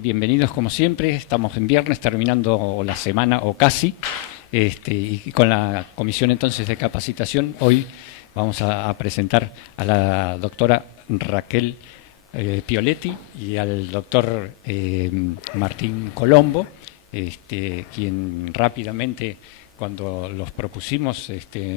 Bienvenidos como siempre, estamos en viernes terminando la semana o casi, y con la comisión entonces de capacitación. Hoy vamos a presentar a la doctora Raquel Pioletti y al doctor Martín Colombo, quien rápidamente, cuando los propusimos,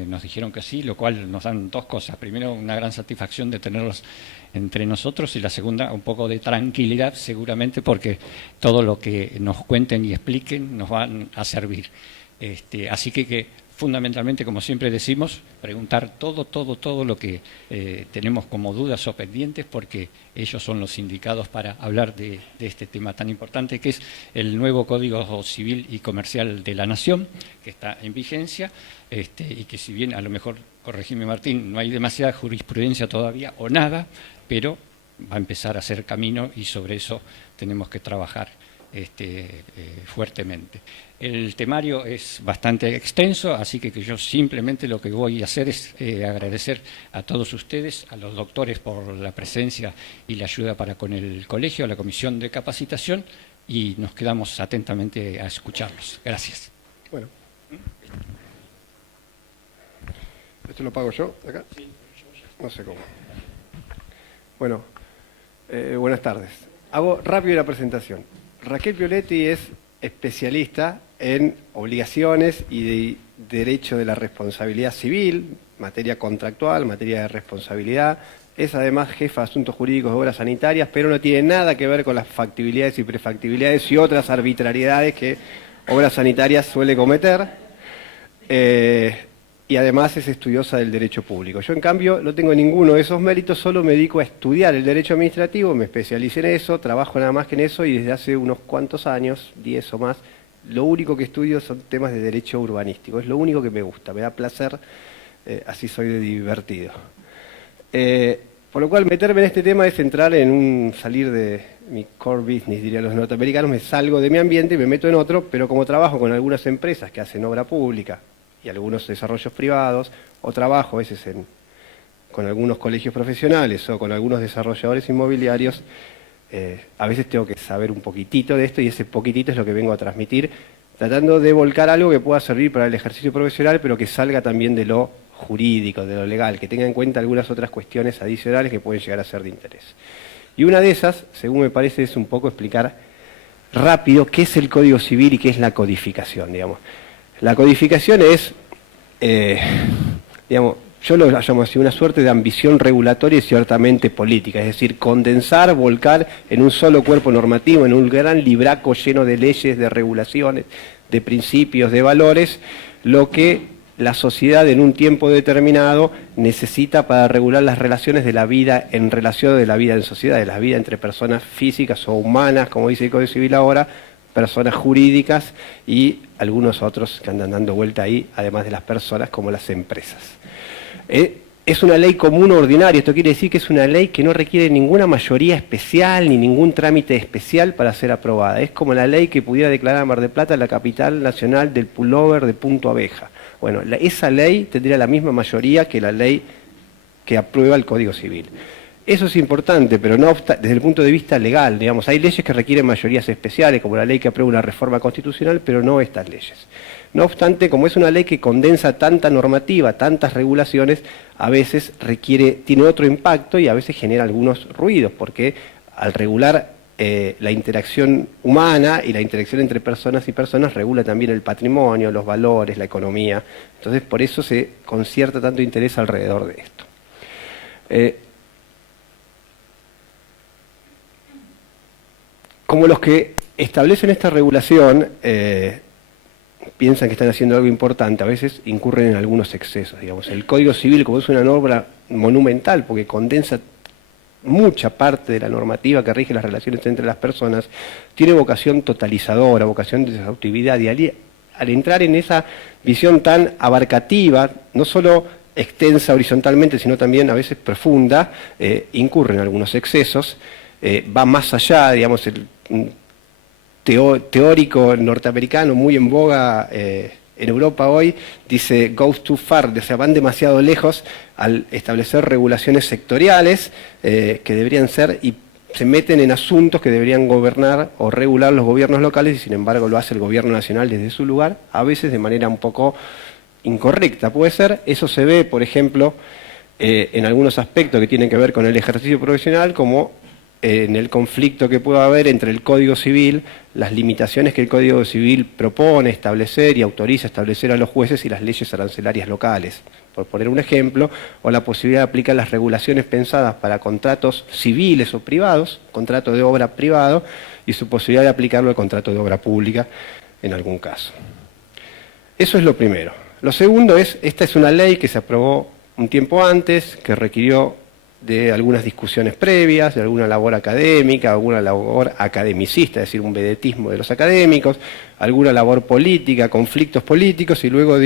nos dijeron que sí, lo cual nos dan dos cosas. Primero, una gran satisfacción de tenerlos entre nosotros, y la segunda, un poco de tranquilidad, seguramente, porque todo lo que nos cuenten y expliquen nos van a servir. Así que fundamentalmente, como siempre decimos, preguntar todo lo que tenemos como dudas o pendientes, porque ellos son los indicados para hablar de este tema tan importante, que es el nuevo Código Civil y Comercial de la Nación, que está en vigencia, y que, si bien a lo mejor, corregime Martín, no hay demasiada jurisprudencia todavía o nada, pero va a empezar a hacer camino y sobre eso tenemos que trabajar fuertemente. El temario es bastante extenso, así que yo simplemente lo que voy a hacer es agradecer a todos ustedes, a los doctores por la presencia y la ayuda para con el colegio, a la comisión de capacitación, y nos quedamos atentamente a escucharlos. Gracias. Bueno. ¿Esto lo pago yo, acá? Sí, no sé cómo. Bueno, buenas tardes. Hago rápido la presentación. Raquel Pioletti es especialista en obligaciones y derecho de la responsabilidad civil, materia contractual, materia de responsabilidad. Es además jefa de asuntos jurídicos de obras sanitarias, pero no tiene nada que ver con las factibilidades y prefactibilidades y otras arbitrariedades que obras sanitarias suele cometer. Y además es estudiosa del derecho público. Yo, en cambio, no tengo ninguno de esos méritos, solo me dedico a estudiar el derecho administrativo, me especialicé en eso, trabajo nada más que en eso, y desde hace unos cuantos años, 10 o más, lo único que estudio son temas de derecho urbanístico. Es lo único que me gusta, me da placer, así soy de divertido. Por lo cual, meterme en este tema es entrar en un salir de mi core business, dirían los norteamericanos. Me salgo de mi ambiente y me meto en otro, pero como trabajo con algunas empresas que hacen obra pública y algunos desarrollos privados, o trabajo a veces con algunos colegios profesionales o con algunos desarrolladores inmobiliarios, a veces tengo que saber un poquitito de esto, y ese poquitito es lo que vengo a transmitir, tratando de volcar algo que pueda servir para el ejercicio profesional, pero que salga también de lo jurídico, de lo legal, que tenga en cuenta algunas otras cuestiones adicionales que pueden llegar a ser de interés. Y una de esas, según me parece, es un poco explicar rápido qué es el Código Civil y qué es la codificación, digamos. La codificación es, yo lo llamo así, una suerte de ambición regulatoria y ciertamente política, es decir, condensar, volcar en un solo cuerpo normativo, en un gran libraco lleno de leyes, de regulaciones, de principios, de valores, lo que la sociedad en un tiempo determinado necesita para regular las relaciones de la vida en relación de la vida en sociedad, de la vida entre personas físicas o humanas, como dice el Código Civil ahora, personas jurídicas y algunos otros que andan dando vuelta ahí, además de las personas, como las empresas. Es una ley común o ordinaria. Esto quiere decir que es una ley que no requiere ninguna mayoría especial ni ningún trámite especial para ser aprobada. Es como la ley que pudiera declarar a Mar del Plata la capital nacional del pullover de Punto Abeja. Bueno, esa ley tendría la misma mayoría que la ley que aprueba el Código Civil. Eso es importante, pero no desde el punto de vista legal, digamos, hay leyes que requieren mayorías especiales, como la ley que aprueba una reforma constitucional, pero no estas leyes. No obstante, como es una ley que condensa tanta normativa, tantas regulaciones, a veces tiene otro impacto y a veces genera algunos ruidos, porque al regular la interacción humana y la interacción entre personas y personas, regula también el patrimonio, los valores, la economía. Entonces, por eso se concierta tanto interés alrededor de esto. Como los que establecen esta regulación piensan que están haciendo algo importante, a veces incurren en algunos excesos. Digamos, el Código Civil, como es una norma monumental, porque condensa mucha parte de la normativa que rige las relaciones entre las personas, tiene vocación totalizadora, vocación de exhaustividad, y al entrar en esa visión tan abarcativa, no solo extensa horizontalmente, sino también a veces profunda, incurren en algunos excesos. Va más allá, digamos, el teórico norteamericano muy en boga en Europa hoy, dice goes too far, o sea, van demasiado lejos al establecer regulaciones sectoriales que deberían ser, y se meten en asuntos que deberían gobernar o regular los gobiernos locales y sin embargo lo hace el gobierno nacional desde su lugar, a veces de manera un poco incorrecta puede ser. Eso se ve, por ejemplo, en algunos aspectos que tienen que ver con el ejercicio profesional, como en el conflicto que pueda haber entre el Código Civil, las limitaciones que el Código Civil propone establecer y autoriza establecer a los jueces y las leyes arancelarias locales, por poner un ejemplo, o la posibilidad de aplicar las regulaciones pensadas para contratos civiles o privados, contrato de obra privado, y su posibilidad de aplicarlo al contrato de obra pública en algún caso. Eso es lo primero. Lo segundo es, esta es una ley que se aprobó un tiempo antes, que requirió de algunas discusiones previas, de alguna labor académica, alguna labor academicista, es decir, un vedetismo de los académicos, alguna labor política, conflictos políticos, y luego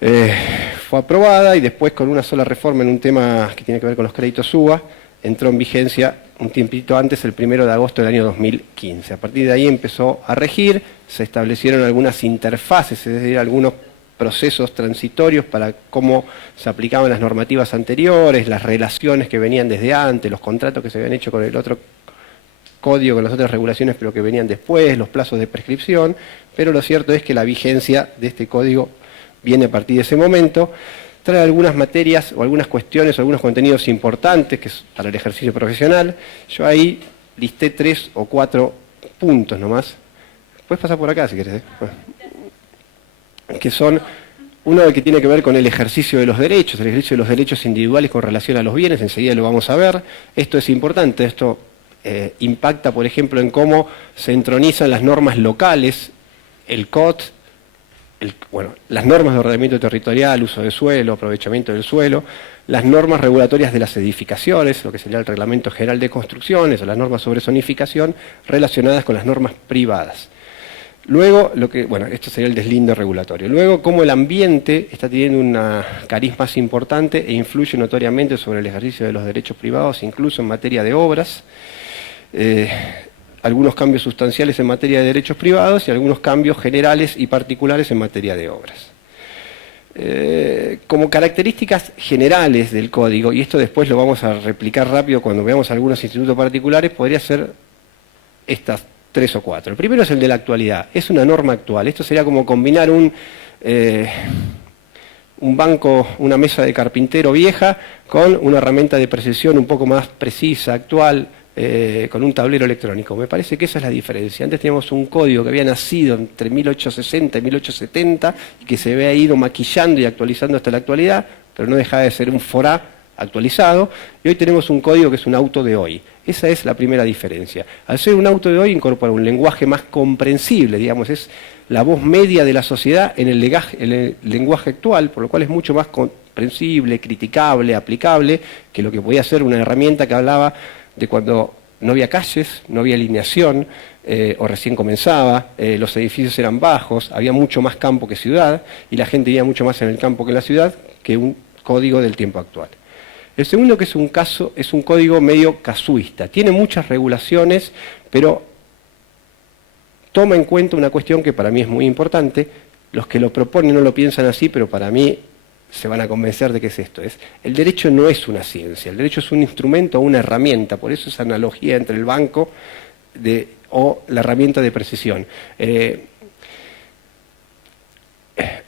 fue aprobada y después con una sola reforma en un tema que tiene que ver con los créditos UBA, entró en vigencia un tiempito antes, el 1 de agosto del año 2015. A partir de ahí empezó a regir, se establecieron algunas interfaces, es decir, algunos procesos transitorios para cómo se aplicaban las normativas anteriores, las relaciones que venían desde antes, los contratos que se habían hecho con el otro código, con las otras regulaciones, pero que venían después, los plazos de prescripción, pero lo cierto es que la vigencia de este código viene a partir de ese momento, trae algunas materias o algunas cuestiones o algunos contenidos importantes que es para el ejercicio profesional. Yo ahí listé 3 o 4 puntos nomás. Puedes pasar por acá si querés. Bueno, que son uno que tiene que ver con el ejercicio de los derechos, el ejercicio de los derechos individuales con relación a los bienes, enseguida lo vamos a ver. Esto es importante, esto impacta, por ejemplo, en cómo se entronizan las normas locales, el COT, las normas de ordenamiento territorial, uso de suelo, aprovechamiento del suelo, las normas regulatorias de las edificaciones, lo que sería el Reglamento General de Construcciones, o las normas sobre zonificación relacionadas con las normas privadas. Luego, esto sería el deslinde regulatorio. Luego, cómo el ambiente está teniendo un cariz más importante e influye notoriamente sobre el ejercicio de los derechos privados, incluso en materia de obras. Algunos cambios sustanciales en materia de derechos privados y algunos cambios generales y particulares en materia de obras. Como características generales del código, y esto después lo vamos a replicar rápido cuando veamos algunos institutos particulares, podría ser estas 3 o 4. El primero es el de la actualidad, es una norma actual. Esto sería como combinar un banco, una mesa de carpintero vieja con una herramienta de precisión un poco más precisa, actual, con un tablero electrónico. Me parece que esa es la diferencia. Antes teníamos un código que había nacido entre 1860 y 1870 y que se había ido maquillando y actualizando hasta la actualidad, pero no dejaba de ser un forá actualizado, y hoy tenemos un código que es un auto de hoy. Esa es la primera diferencia. Al ser un auto de hoy incorpora un lenguaje más comprensible, digamos, es la voz media de la sociedad en el lenguaje actual, por lo cual es mucho más comprensible, criticable, aplicable, que lo que podía ser una herramienta que hablaba de cuando no había calles, no había alineación, o recién comenzaba, los edificios eran bajos, había mucho más campo que ciudad, y la gente vivía mucho más en el campo que en la ciudad, que un código del tiempo actual. El segundo, que es un código medio casuista. Tiene muchas regulaciones, pero toma en cuenta una cuestión que para mí es muy importante. Los que lo proponen no lo piensan así, pero para mí se van a convencer de que es esto. El derecho no es una ciencia, el derecho es un instrumento o una herramienta. Por eso esa analogía entre el banco o la herramienta de precisión.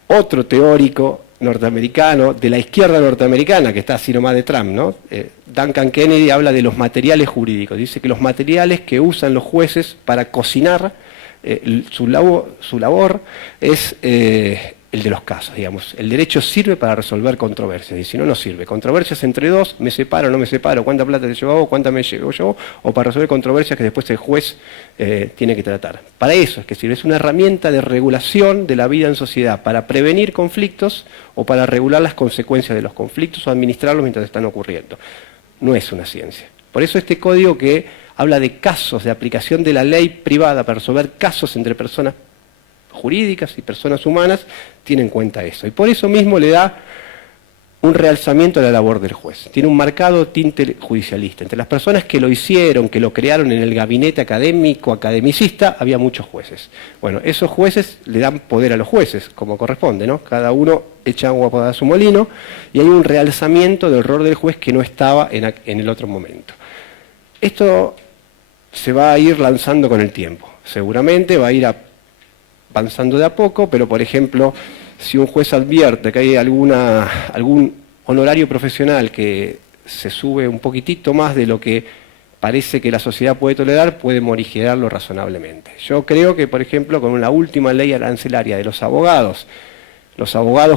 Otro teórico norteamericano, de la izquierda norteamericana, que está así nomás de Trump, ¿no? Duncan Kennedy habla de los materiales jurídicos. Dice que los materiales que usan los jueces para cocinar, su labor es el de los casos, digamos. El derecho sirve para resolver controversias, y si no, no sirve. Controversias entre dos, me separo, no me separo, cuánta plata te llevo vos, cuánta me llevo yo, o para resolver controversias que después el juez tiene que tratar. Para eso es que sirve, es una herramienta de regulación de la vida en sociedad, para prevenir conflictos o para regular las consecuencias de los conflictos o administrarlos mientras están ocurriendo. No es una ciencia. Por eso este código que habla de casos, de aplicación de la ley privada para resolver casos entre personas jurídicas y personas humanas, tiene en cuenta eso. Y por eso mismo le da un realzamiento a la labor del juez. Tiene un marcado tinte judicialista. Entre las personas que lo hicieron, que lo crearon en el gabinete académico, academicista, había muchos jueces. Bueno, esos jueces le dan poder a los jueces, como corresponde, ¿no? Cada uno echa agua para su molino, y hay un realzamiento del rol del juez que no estaba en el otro momento. Esto se va a ir lanzando con el tiempo. Seguramente va a ir avanzando de a poco, pero por ejemplo, si un juez advierte que hay algún honorario profesional que se sube un poquitito más de lo que parece que la sociedad puede tolerar, puede morigerarlo razonablemente. Yo creo que, por ejemplo, con la última ley arancelaria de los abogados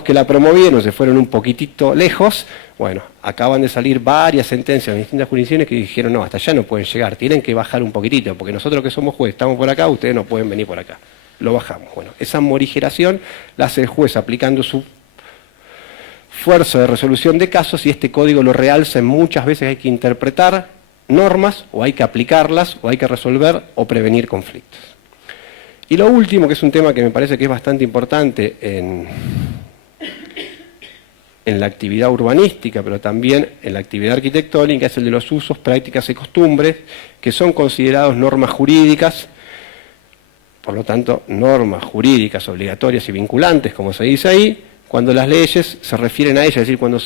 que la promovieron se fueron un poquitito lejos. Bueno, acaban de salir varias sentencias en distintas jurisdicciones que dijeron, no, hasta allá no pueden llegar, tienen que bajar un poquitito, porque nosotros que somos jueces estamos por acá, ustedes no pueden venir por acá. Lo bajamos. Bueno, esa morigeración la hace el juez aplicando su fuerza de resolución de casos, y este código lo realza en muchas veces hay que interpretar normas, o hay que aplicarlas, o hay que resolver o prevenir conflictos. Y lo último, que es un tema que me parece que es bastante importante en la actividad urbanística, pero también en la actividad arquitectónica, es el de los usos, prácticas y costumbres, que son considerados normas jurídicas, por lo tanto, normas jurídicas obligatorias y vinculantes, como se dice ahí, cuando las leyes se refieren a ellas, es decir, cuando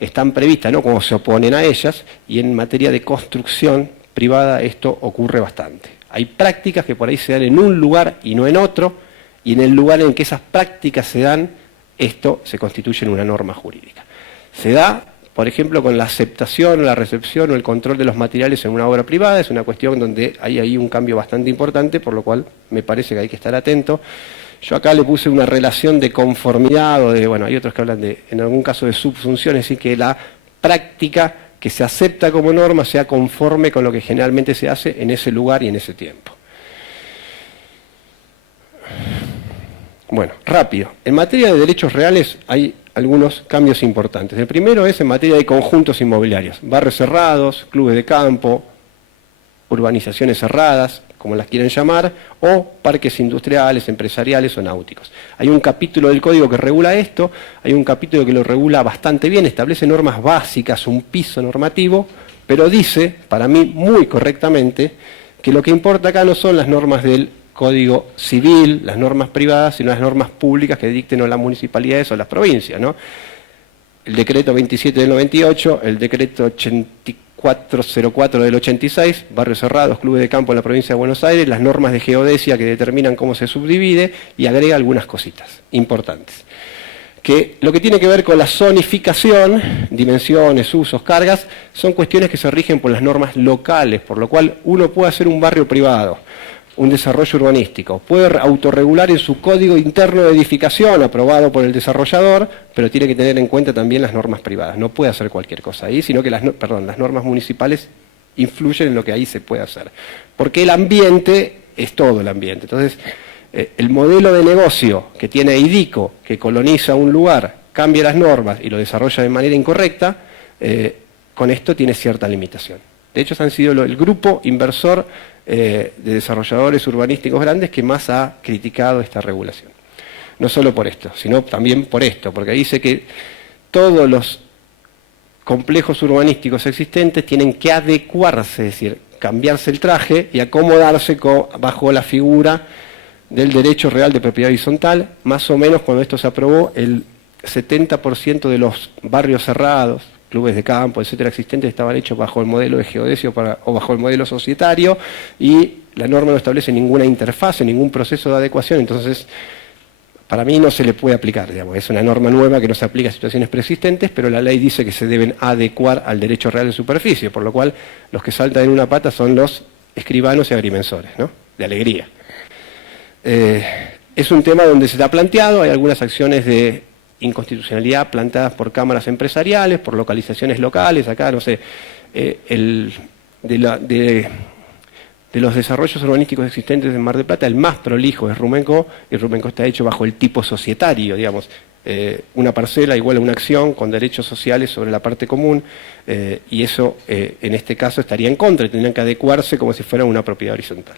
están previstas, no cuando se oponen a ellas, y en materia de construcción privada esto ocurre bastante. Hay prácticas que por ahí se dan en un lugar y no en otro, y en el lugar en que esas prácticas se dan, esto se constituye en una norma jurídica. Se da, por ejemplo, con la aceptación, la recepción o el control de los materiales en una obra privada, es una cuestión donde hay ahí un cambio bastante importante, por lo cual me parece que hay que estar atento. Yo acá le puse una relación de conformidad, o de, bueno, hay otros que hablan de, en algún caso, de subsunción, es decir, que la práctica que se acepta como norma sea conforme con lo que generalmente se hace en ese lugar y en ese tiempo. Bueno, rápido. En materia de derechos reales hay algunos cambios importantes. El primero es en materia de conjuntos inmobiliarios, barrios cerrados, clubes de campo, urbanizaciones cerradas, como las quieren llamar, o parques industriales, empresariales o náuticos. Hay un capítulo del código que regula esto, hay un capítulo que lo regula bastante bien, establece normas básicas, un piso normativo, pero dice, para mí muy correctamente, que lo que importa acá no son las normas del Código Civil, las normas privadas, sino las normas públicas que dicten o las municipalidades o las provincias, ¿no? El decreto 27 del 98, el decreto 8404 del 86, barrios cerrados, clubes de campo en la provincia de Buenos Aires, las normas de geodesia que determinan cómo se subdivide, y agrega algunas cositas importantes. Que lo que tiene que ver con la zonificación, dimensiones, usos, cargas, son cuestiones que se rigen por las normas locales, por lo cual uno puede hacer un barrio privado, un desarrollo urbanístico, puede autorregular en su código interno de edificación aprobado por el desarrollador, pero tiene que tener en cuenta también las normas privadas. No puede hacer cualquier cosa ahí, sino que las normas municipales influyen en lo que ahí se puede hacer. Porque el ambiente es todo el ambiente. Entonces, el modelo de negocio que tiene IDICO, que coloniza un lugar, cambia las normas y lo desarrolla de manera incorrecta, con esto tiene cierta limitación. De hecho, han sido el grupo inversor de desarrolladores urbanísticos grandes que más ha criticado esta regulación. No solo por esto, sino también por esto, porque dice que todos los complejos urbanísticos existentes tienen que adecuarse, es decir, cambiarse el traje y acomodarse bajo la figura del derecho real de propiedad horizontal. Más o menos, cuando esto se aprobó, el 70% de los barrios cerrados, clubes de campo, etcétera, existentes, estaban hechos bajo el modelo de geodesia o bajo el modelo societario, y la norma no establece ninguna interfase, ningún proceso de adecuación. Entonces, para mí no se le puede aplicar, digamos. Es una norma nueva que no se aplica a situaciones preexistentes, pero la ley dice que se deben adecuar al derecho real de superficie, por lo cual los que saltan en una pata son los escribanos y agrimensores, ¿no? De alegría. Es un tema donde se está planteado, hay algunas acciones de inconstitucionalidad planteadas por cámaras empresariales, por localizaciones locales, acá, no sé, de los desarrollos urbanísticos existentes en Mar del Plata, el más prolijo es Rumenco, y Rumenco está hecho bajo el tipo societario, digamos, una parcela igual a una acción con derechos sociales sobre la parte común, y eso en este caso estaría en contra, y tendrían que adecuarse como si fuera una propiedad horizontal.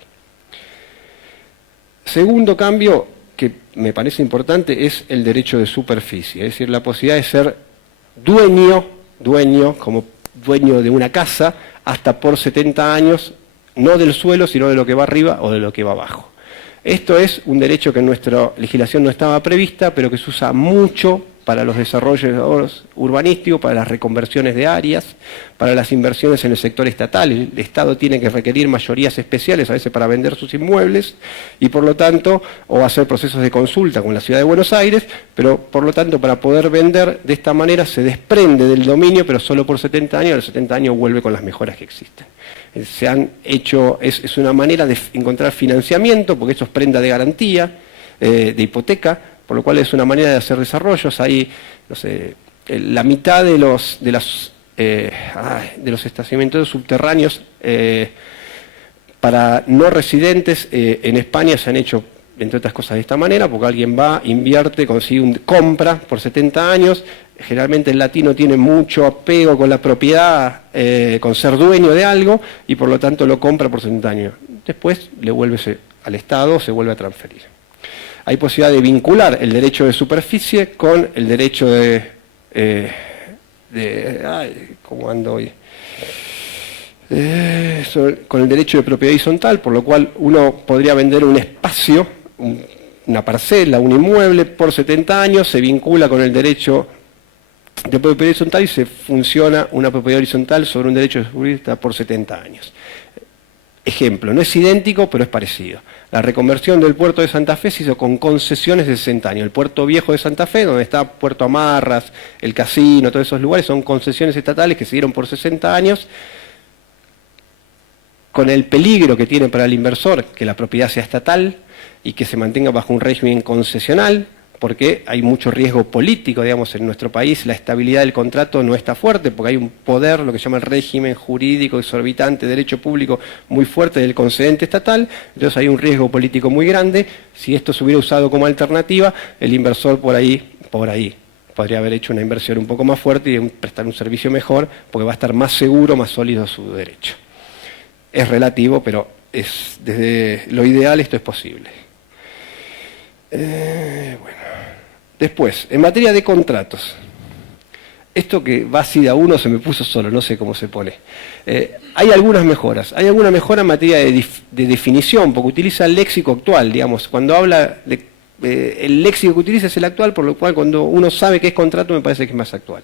Segundo cambio que me parece importante es el derecho de superficie, es decir, la posibilidad de ser dueño como dueño de una casa hasta por 70 años, no del suelo, sino de lo que va arriba o de lo que va abajo. Esto es un derecho que en nuestra legislación no estaba prevista, pero que se usa mucho para los desarrollos urbanísticos, para las reconversiones de áreas, para las inversiones en el sector estatal. El Estado tiene que requerir mayorías especiales a veces para vender sus inmuebles y por lo tanto, o hacer procesos de consulta con la Ciudad de Buenos Aires, pero por lo tanto para poder vender de esta manera se desprende del dominio, pero solo por 70 años, a los 70 años vuelve con las mejoras que existen. Se han hecho, es una manera de encontrar financiamiento, porque eso es prenda de garantía, de hipoteca, por lo cual es una manera de hacer desarrollos. Hay, no sé, la mitad de los estacionamientos subterráneos para no residentes en España se han hecho, entre otras cosas, de esta manera, porque alguien va, invierte, consigue compra por 70 años. Generalmente el latino tiene mucho apego con la propiedad, con ser dueño de algo, y por lo tanto lo compra por 70 años. Después le vuelve al Estado, se vuelve a transferir. Hay posibilidad de vincular el derecho de superficie con el derecho ¿cómo ando hoy? Con el derecho de propiedad horizontal, por lo cual uno podría vender un espacio, una parcela, un inmueble por 70 años, se vincula con el derecho de propiedad horizontal y se funciona una propiedad horizontal sobre un derecho de superficie por 70 años. Ejemplo, no es idéntico, pero es parecido. La reconversión del puerto de Santa Fe se hizo con concesiones de 60 años. El puerto viejo de Santa Fe, donde está Puerto Amarras, el casino, todos esos lugares, son concesiones estatales que se dieron por 60 años, con el peligro que tiene para el inversor que la propiedad sea estatal y que se mantenga bajo un régimen concesional, porque hay mucho riesgo político, digamos, en nuestro país. La estabilidad del contrato no está fuerte, porque hay un poder, lo que se llama el régimen jurídico exorbitante, derecho público muy fuerte del concedente estatal. Entonces hay un riesgo político muy grande. Si esto se hubiera usado como alternativa, el inversor por ahí podría haber hecho una inversión un poco más fuerte y prestar un servicio mejor, porque va a estar más seguro, más sólido su derecho. Es relativo, pero desde lo ideal esto es posible. Después, en materia de contratos, esto que va así de a uno se me puso solo, no sé cómo se pone. Hay algunas mejoras. Hay alguna mejora en materia de definición, porque utiliza el léxico actual, digamos. Cuando habla, el léxico que utiliza es el actual, por lo cual cuando uno sabe qué es contrato me parece que es más actual.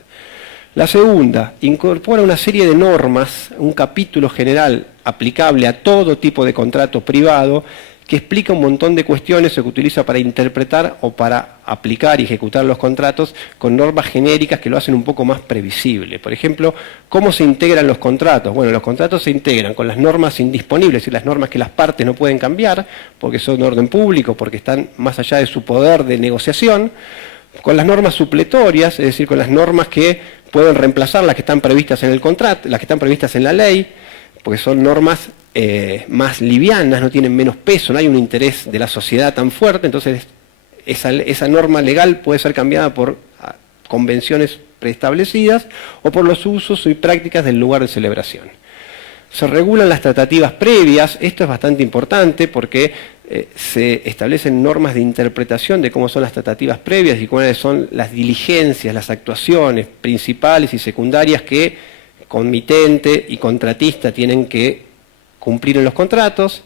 La segunda, incorpora una serie de normas, un capítulo general aplicable a todo tipo de contrato privado, que explica un montón de cuestiones que utiliza para interpretar o para aplicar y ejecutar los contratos con normas genéricas que lo hacen un poco más previsible. Por ejemplo, ¿cómo se integran los contratos? Bueno, los contratos se integran con las normas indisponibles, es decir, las normas que las partes no pueden cambiar, porque son de orden público, porque están más allá de su poder de negociación, con las normas supletorias, es decir, con las normas que pueden reemplazar las que están previstas en el contrato, las que están previstas en la ley, porque son normas más livianas, no tienen menos peso, no hay un interés de la sociedad tan fuerte, entonces esa norma legal puede ser cambiada por convenciones preestablecidas o por los usos y prácticas del lugar de celebración. Se regulan las tratativas previas, esto es bastante importante porque se establecen normas de interpretación de cómo son las tratativas previas y cuáles son las diligencias, las actuaciones principales y secundarias que comitente y contratista tienen que cumplir en los contratos.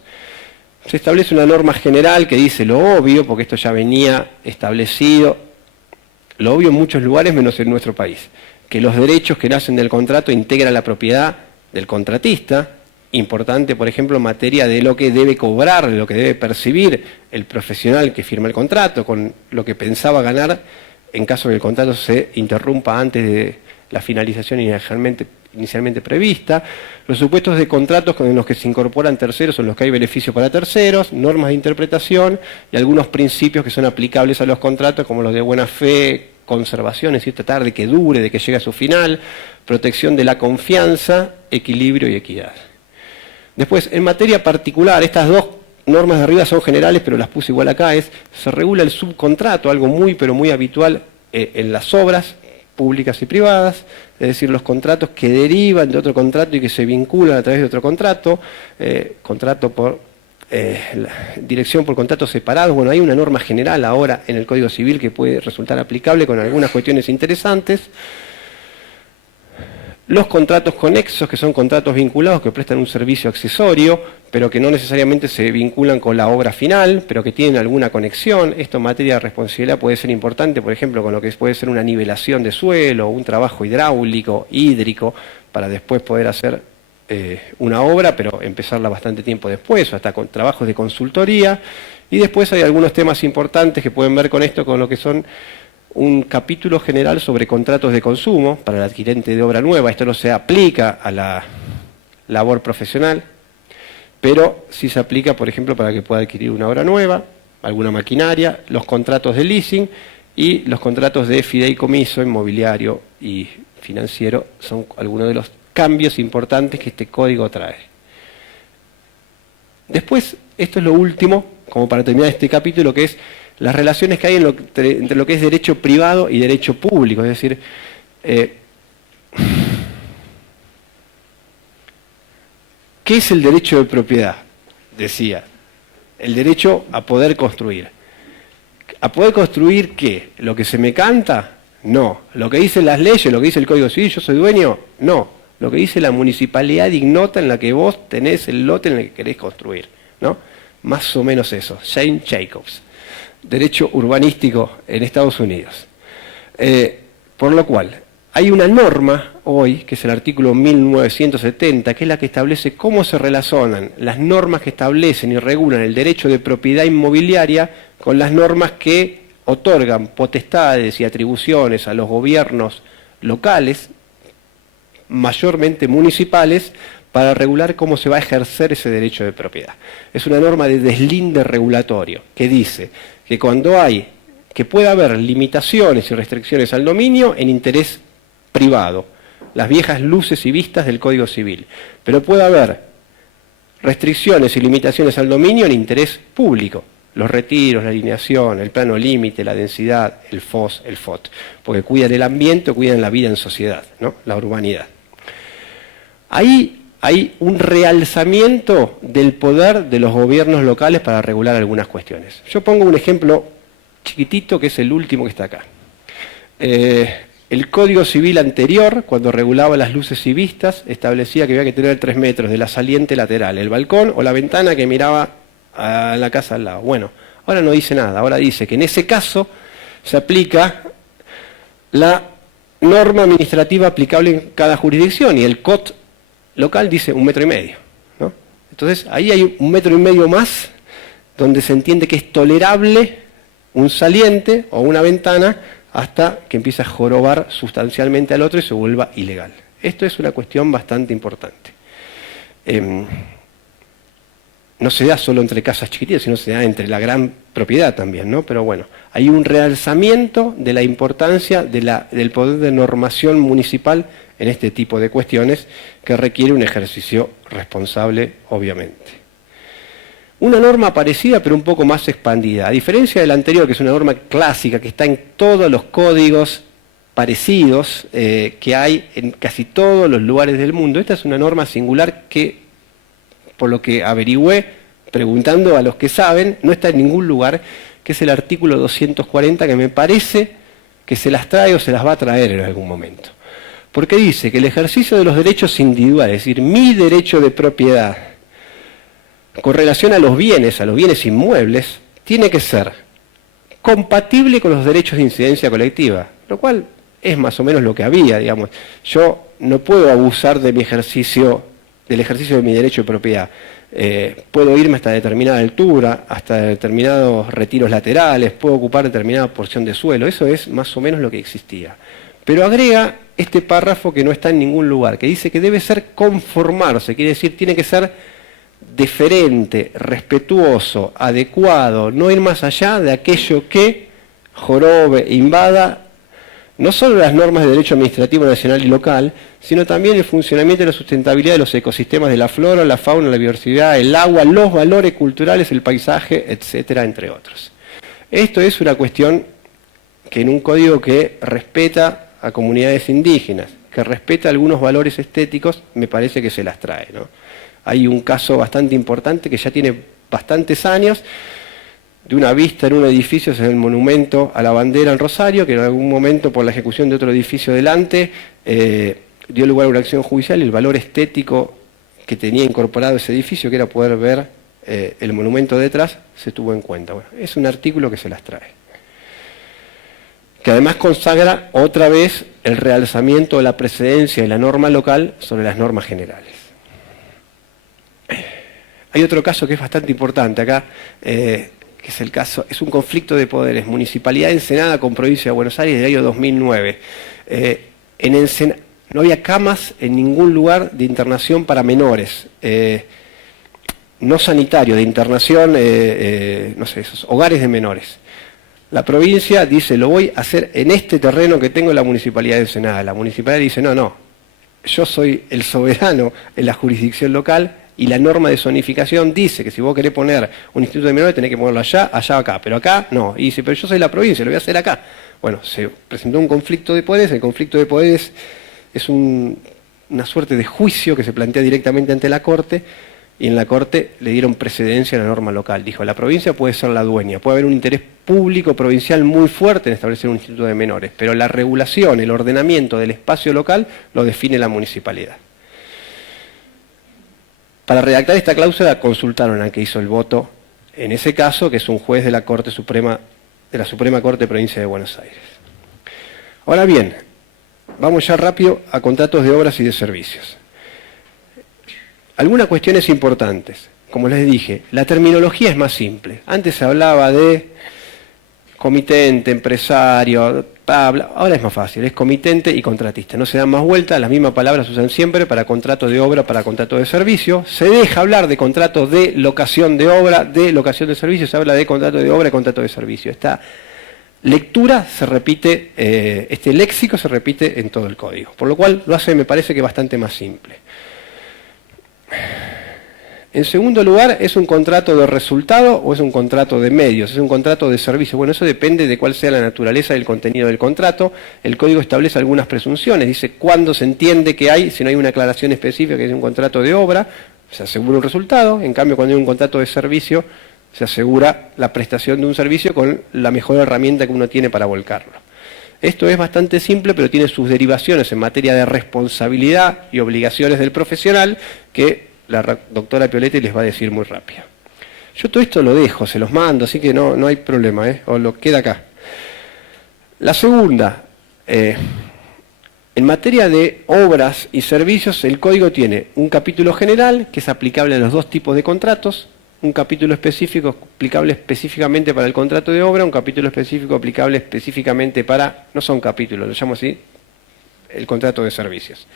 Se establece una norma general que dice lo obvio, porque esto ya venía establecido, lo obvio en muchos lugares menos en nuestro país, que los derechos que nacen del contrato integran la propiedad del contratista, importante, por ejemplo, en materia de lo que debe cobrar, de lo que debe percibir el profesional que firma el contrato, con lo que pensaba ganar en caso de que el contrato se interrumpa antes de la finalización inicialmente prevista, los supuestos de contratos en los que se incorporan terceros o en los que hay beneficio para terceros, normas de interpretación y algunos principios que son aplicables a los contratos como los de buena fe, conservación, es decir, tratar de que dure, de que llegue a su final, protección de la confianza, equilibrio y equidad. Después, en materia particular, estas dos normas de arriba son generales, pero las puse igual acá, se regula el subcontrato, algo muy pero muy habitual en las obras públicas y privadas, es decir, los contratos que derivan de otro contrato y que se vinculan a través de otro contrato, contrato por dirección por contratos separados. Bueno, hay una norma general ahora en el Código Civil que puede resultar aplicable con algunas cuestiones interesantes. Los contratos conexos, que son contratos vinculados que prestan un servicio accesorio, pero que no necesariamente se vinculan con la obra final, pero que tienen alguna conexión. Esto en materia de responsabilidad puede ser importante, por ejemplo, con lo que puede ser una nivelación de suelo, un trabajo hidráulico, hídrico, para después poder hacer una obra, pero empezarla bastante tiempo después, o hasta con trabajos de consultoría. Y después hay algunos temas importantes que pueden ver con esto, con lo que son un capítulo general sobre contratos de consumo para el adquirente de obra nueva. Esto no se aplica a la labor profesional, pero sí se aplica, por ejemplo, para que pueda adquirir una obra nueva, alguna maquinaria, los contratos de leasing y los contratos de fideicomiso inmobiliario y financiero. Son algunos de los cambios importantes que este código trae. Después, esto es lo último, como para terminar este capítulo, que es las relaciones que hay entre lo que es derecho privado y derecho público. Es decir, ¿qué es el derecho de propiedad? Decía, el derecho a poder construir. ¿A poder construir qué? ¿Lo que se me canta? No. ¿Lo que dicen las leyes, lo que dice el Código Civil, yo soy dueño? No. Lo que dice la municipalidad ignota en la que vos tenés el lote en el que querés construir, ¿no? Más o menos eso. Jane Jacobs. Derecho urbanístico en Estados Unidos. Por lo cual, hay una norma hoy, que es el artículo 1970, que es la que establece cómo se relacionan las normas que establecen y regulan el derecho de propiedad inmobiliaria con las normas que otorgan potestades y atribuciones a los gobiernos locales, mayormente municipales, para regular cómo se va a ejercer ese derecho de propiedad. Es una norma de deslinde regulatorio que dice que que puede haber limitaciones y restricciones al dominio en interés privado, las viejas luces y vistas del Código Civil, pero puede haber restricciones y limitaciones al dominio en interés público, los retiros, la alineación, el plano límite, la densidad, el FOS, el FOT, porque cuidan el ambiente o cuidan la vida en sociedad, ¿no? La urbanidad. Ahí hay un realzamiento del poder de los gobiernos locales para regular algunas cuestiones. Yo pongo un ejemplo chiquitito, que es el último que está acá. El Código Civil anterior, cuando regulaba las luces y vistas, establecía que había que tener 3 metros de la saliente lateral, el balcón o la ventana que miraba a la casa al lado. Bueno, ahora no dice nada, ahora dice que en ese caso se aplica la norma administrativa aplicable en cada jurisdicción, y el COT local dice 1,5 metros, ¿no? Entonces ahí hay 1,5 metros más, donde se entiende que es tolerable un saliente o una ventana hasta que empieza a jorobar sustancialmente al otro y se vuelva ilegal. Esto es una cuestión bastante importante. No se da solo entre casas chiquititas, sino se da entre la gran propiedad también, ¿no? Pero bueno, hay un realzamiento de la importancia del poder de normación municipal en este tipo de cuestiones, que requiere un ejercicio responsable, obviamente. Una norma parecida, pero un poco más expandida. A diferencia de la anterior, que es una norma clásica, que está en todos los códigos parecidos que hay en casi todos los lugares del mundo, esta es una norma singular que, por lo que averigüé, preguntando a los que saben, no está en ningún lugar, que es el artículo 240, que me parece que se las trae o se las va a traer en algún momento. Porque dice que el ejercicio de los derechos individuales, es decir, mi derecho de propiedad, con relación a los bienes inmuebles, tiene que ser compatible con los derechos de incidencia colectiva, lo cual es más o menos lo que había, digamos. Yo no puedo abusar de del ejercicio de mi derecho de propiedad. Puedo irme hasta determinada altura, hasta determinados retiros laterales, puedo ocupar determinada porción de suelo. Eso es más o menos lo que existía. Pero agrega este párrafo que no está en ningún lugar, que dice que debe ser conformarse, quiere decir, tiene que ser deferente, respetuoso, adecuado, no ir más allá de aquello que jorobe, invada, no solo las normas de derecho administrativo nacional y local, sino también el funcionamiento y la sustentabilidad de los ecosistemas de la flora, la fauna, la biodiversidad, el agua, los valores culturales, el paisaje, etcétera, entre otros. Esto es una cuestión que en un código que respeta a comunidades indígenas, que respeta algunos valores estéticos, me parece que se las trae, ¿no? Hay un caso bastante importante que ya tiene bastantes años, de una vista en un edificio, es el monumento a la bandera en Rosario, que en algún momento por la ejecución de otro edificio delante, dio lugar a una acción judicial y el valor estético que tenía incorporado ese edificio, que era poder ver el monumento detrás, se tuvo en cuenta. Bueno, es un artículo que se las trae, que además consagra otra vez el realzamiento de la precedencia de la norma local sobre las normas generales. Hay otro caso que es bastante importante acá, que es el caso, es un conflicto de poderes, Municipalidad de Ensenada con Provincia de Buenos Aires del año 2009. En Ensenada no había camas en ningún lugar de internación para menores, no sanitario, de internación, no sé, esos hogares de menores. La provincia dice, lo voy a hacer en este terreno que tengo en la Municipalidad de Ensenada. La Municipalidad dice, no, yo soy el soberano en la jurisdicción local y la norma de zonificación dice que si vos querés poner un instituto de menores tenés que ponerlo allá, acá, pero acá no. Y dice, pero yo soy la provincia, lo voy a hacer acá. Bueno, se presentó un conflicto de poderes, el conflicto de poderes es una suerte de juicio que se plantea directamente ante la Corte, y en la Corte le dieron precedencia a la norma local. Dijo, la provincia puede ser la dueña, puede haber un interés público provincial muy fuerte en establecer un instituto de menores, pero la regulación, el ordenamiento del espacio local lo define la municipalidad. Para redactar esta cláusula consultaron al que hizo el voto en ese caso, que es un juez de la Corte Suprema, de la Suprema Corte de Provincia de Buenos Aires. Ahora bien, vamos ya rápido a contratos de obras y de servicios. Algunas cuestiones importantes. Como les dije, la terminología es más simple. Antes se hablaba de comitente, empresario, ahora es más fácil, es comitente y contratista. No se dan más vueltas, las mismas palabras se usan siempre para contrato de obra, para contrato de servicio. Se deja hablar de contrato de locación de obra, de locación de servicio, se habla de contrato de obra y contrato de servicio. Esta lectura se repite, este léxico se repite en todo el código, por lo cual lo hace, me parece que bastante más simple. En segundo lugar, ¿es un contrato de resultado o es un contrato de medios? ¿Es un contrato de servicio? Bueno, eso depende de cuál sea la naturaleza del contenido del contrato. El código establece algunas presunciones. Dice cuándo se entiende que hay, si no hay una aclaración específica que es un contrato de obra, se asegura un resultado. En cambio, cuando hay un contrato de servicio, se asegura la prestación de un servicio con la mejor herramienta que uno tiene para volcarlo. Esto es bastante simple, pero tiene sus derivaciones en materia de responsabilidad y obligaciones del profesional que la doctora Pioletti les va a decir muy rápido. Yo todo esto lo dejo, se los mando, así que no hay problema, o lo queda acá. La segunda, en materia de obras y servicios, el código tiene un capítulo general que es aplicable a los dos tipos de contratos, un capítulo específico aplicable específicamente para el contrato de obra, un capítulo específico aplicable específicamente para, no son capítulos, lo llamo así, el contrato de servicios.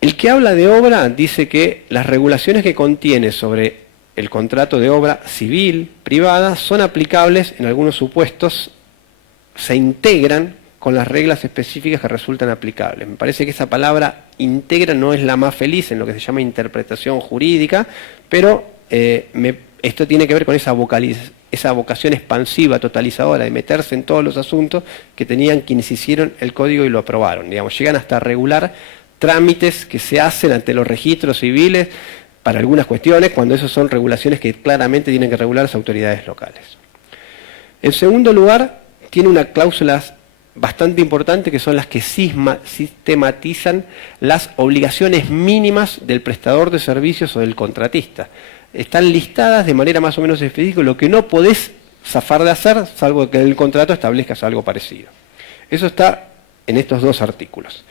El que habla de obra dice que las regulaciones que contiene sobre el contrato de obra civil, privada, son aplicables en algunos supuestos, se integran con las reglas específicas que resultan aplicables. Me parece que esa palabra integra no es la más feliz en lo que se llama interpretación jurídica, pero esto tiene que ver con esa vocación expansiva, totalizadora, de meterse en todos los asuntos que tenían quienes hicieron el código y lo aprobaron. Digamos, llegan hasta regular trámites que se hacen ante los registros civiles para algunas cuestiones, cuando esas son regulaciones que claramente tienen que regular las autoridades locales. En segundo lugar, tiene unas cláusulas bastante importantes que son las que sistematizan las obligaciones mínimas del prestador de servicios o del contratista. Están listadas de manera más o menos específica lo que no podés zafar de hacer, salvo que en el contrato establezcas algo parecido. Eso está en estos dos artículos.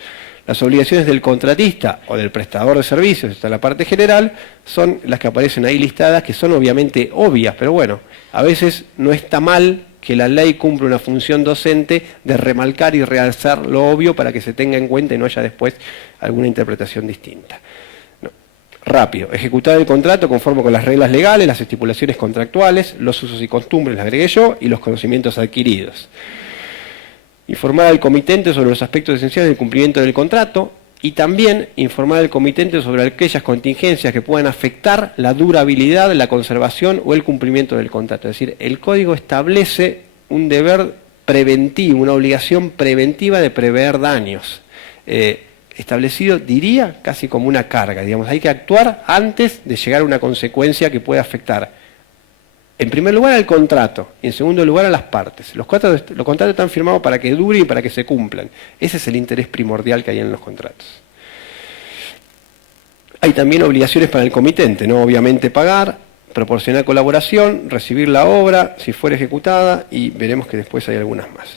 Las obligaciones del contratista o del prestador de servicios, está en la parte general, son las que aparecen ahí listadas, que son obviamente obvias, pero bueno, a veces no está mal que la ley cumpla una función docente de remarcar y realzar lo obvio para que se tenga en cuenta y no haya después alguna interpretación distinta. No. Rápido, ejecutar el contrato conforme con las reglas legales, las estipulaciones contractuales, los usos y costumbres, las agregué yo, y los conocimientos adquiridos. Informar al comitente sobre los aspectos esenciales del cumplimiento del contrato y también informar al comitente sobre aquellas contingencias que puedan afectar la durabilidad, la conservación o el cumplimiento del contrato. Es decir, el código establece un deber preventivo, una obligación preventiva de prever daños. Establecido, diría, casi como una carga. Digamos, hay que actuar antes de llegar a una consecuencia que pueda afectar en primer lugar al contrato y en segundo lugar a las partes. Los contratos están firmados para que duren y para que se cumplan. Ese es el interés primordial que hay en los contratos. Hay también obligaciones para el comitente, ¿no? Obviamente pagar, proporcionar colaboración, recibir la obra si fuera ejecutada, y veremos que después hay algunas más.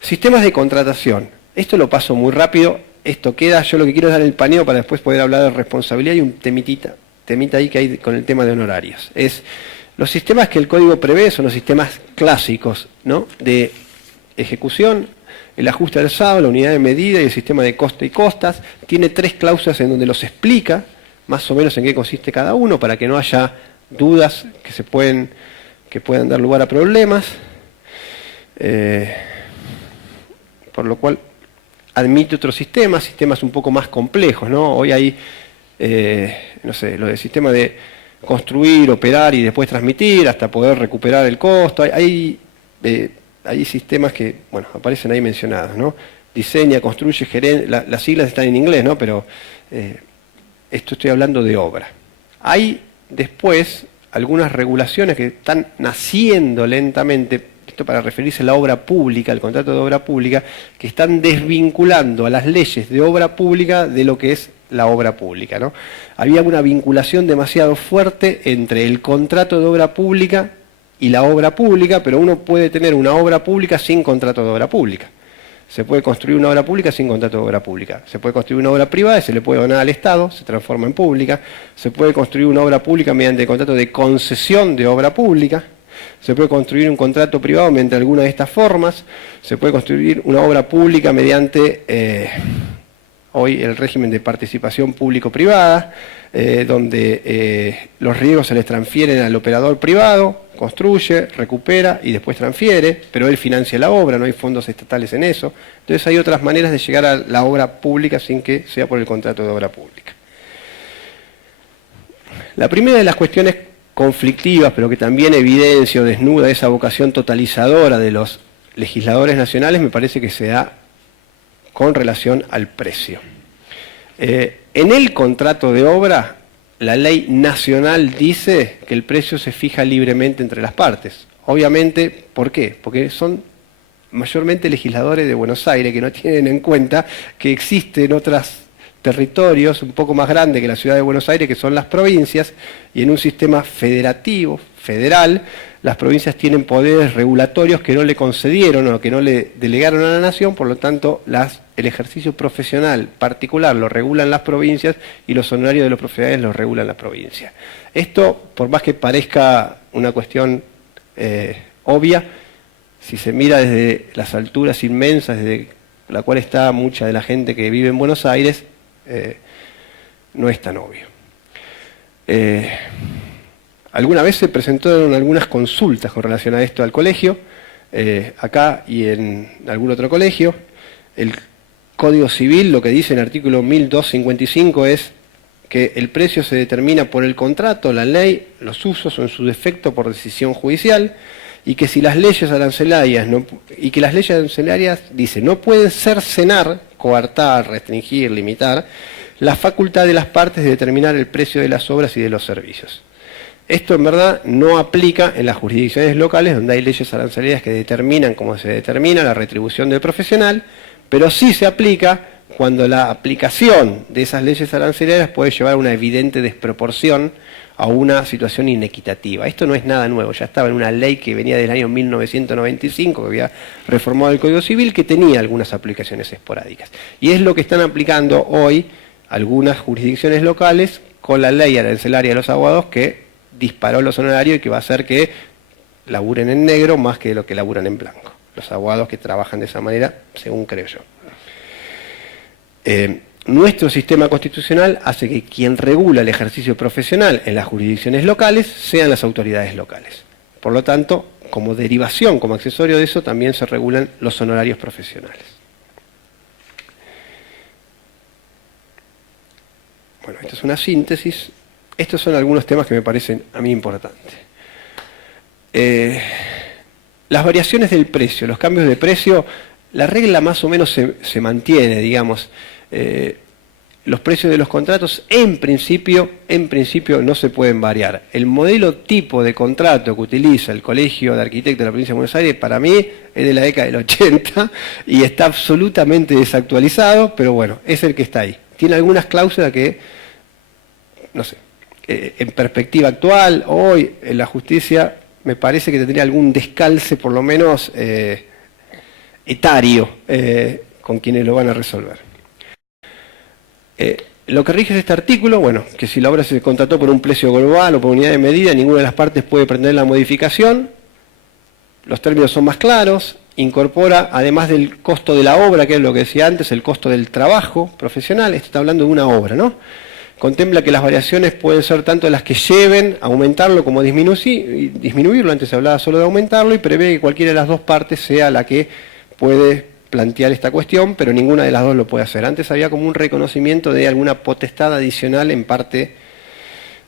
Sistemas de contratación. Esto lo paso muy rápido, esto queda, yo lo que quiero es dar el paneo para después poder hablar de responsabilidad, y un temita ahí que hay con el tema de honorarios. Los sistemas que el código prevé son los sistemas clásicos, ¿no? De ejecución, el ajuste al SAO, la unidad de medida y el sistema de coste y costas. Tiene 3 cláusulas en donde los explica más o menos en qué consiste cada uno, para que no haya dudas que puedan dar lugar a problemas. Por lo cual admite otros sistemas un poco más complejos, ¿no? Hoy hay, no sé, lo del sistema de construir, operar y después transmitir hasta poder recuperar el costo. Hay sistemas que, bueno, aparecen ahí mencionados, ¿no? Diseña, construye, las siglas están en inglés, ¿no? Pero esto estoy hablando de obra. Hay después algunas regulaciones que están naciendo lentamente, esto para referirse a la obra pública, al contrato de obra pública, que están desvinculando a las leyes de obra pública de lo que es la obra pública, ¿no? Había una vinculación demasiado fuerte entre el contrato de obra pública y la obra pública, pero uno puede tener una obra pública sin contrato de obra pública. Se puede construir una obra pública sin contrato de obra pública. Se puede construir una obra privada y se le puede donar al Estado, se transforma en pública. Se puede construir una obra pública mediante el contrato de concesión de obra pública. Se puede construir un contrato privado mediante alguna de estas formas. Se puede construir una obra pública mediante hoy el régimen de participación público-privada, donde los riesgos se les transfieren al operador privado, construye, recupera y después transfiere, pero él financia la obra, no hay fondos estatales en eso. Entonces hay otras maneras de llegar a la obra pública sin que sea por el contrato de obra pública. La primera de las cuestiones conflictivas, pero que también evidencia o desnuda esa vocación totalizadora de los legisladores nacionales, me parece que se da con relación al precio. En el contrato de obra, la ley nacional dice que el precio se fija libremente entre las partes. Obviamente, ¿por qué? Porque son mayormente legisladores de Buenos Aires que no tienen en cuenta que existen otros territorios un poco más grandes que la ciudad de Buenos Aires, que son las provincias, y en un sistema federativo, federal, las provincias tienen poderes regulatorios que no le concedieron o que no le delegaron a la nación, por lo tanto el ejercicio profesional particular lo regulan las provincias y los honorarios de los profesionales los regulan las provincias. Esto, por más que parezca una cuestión obvia, si se mira desde las alturas inmensas desde la cual está mucha de la gente que vive en Buenos Aires, no es tan obvio. Alguna vez se presentaron algunas consultas con relación a esto al colegio, acá y en algún otro colegio. El Código Civil lo que dice en el artículo 1255 es que el precio se determina por el contrato, la ley, los usos o en su defecto por decisión judicial, y que si las leyes arancelarias dice no pueden cercenar, coartar, restringir, limitar la facultad de las partes de determinar el precio de las obras y de los servicios. Esto en verdad no aplica en las jurisdicciones locales donde hay leyes arancelarias que determinan cómo se determina la retribución del profesional, pero sí se aplica cuando la aplicación de esas leyes arancelarias puede llevar a una evidente desproporción, a una situación inequitativa. Esto no es nada nuevo, ya estaba en una ley que venía del año 1995, que había reformado el Código Civil, que tenía algunas aplicaciones esporádicas. Y es lo que están aplicando hoy algunas jurisdicciones locales con la ley arancelaria de los abogados, que disparó los honorarios y que va a hacer que laburen en negro más que lo que laburan en blanco. Los abogados que trabajan de esa manera, según creo yo. Nuestro sistema constitucional hace que quien regula el ejercicio profesional en las jurisdicciones locales sean las autoridades locales. Por lo tanto, como derivación, como accesorio de eso, también se regulan los honorarios profesionales. Bueno, esta es una síntesis. Estos son algunos temas que me parecen a mí importantes. Las variaciones del precio, los cambios de precio, la regla más o menos se mantiene, digamos. los precios de los contratos en principio no se pueden variar. El modelo tipo de contrato que utiliza el Colegio de Arquitectos de la Provincia de Buenos Aires, para mí, es de la década del 80 y está absolutamente desactualizado, pero bueno, es el que está ahí. Tiene algunas cláusulas que, no sé, en perspectiva actual, hoy, en la justicia, me parece que tendría algún descalce, por lo menos etario, con quienes lo van a resolver. Lo que rige es este artículo, bueno, que si la obra se contrató por un precio global o por unidad de medida, ninguna de las partes puede pretender la modificación. Los términos son más claros, incorpora, además del costo de la obra, que es lo que decía antes, el costo del trabajo profesional. Esto está hablando de una obra, ¿no? Contempla que las variaciones pueden ser tanto las que lleven a aumentarlo como a disminuirlo, antes se hablaba solo de aumentarlo, y prevé que cualquiera de las dos partes sea la que puede plantear esta cuestión, pero ninguna de las dos lo puede hacer. Antes había como un reconocimiento de alguna potestad adicional en parte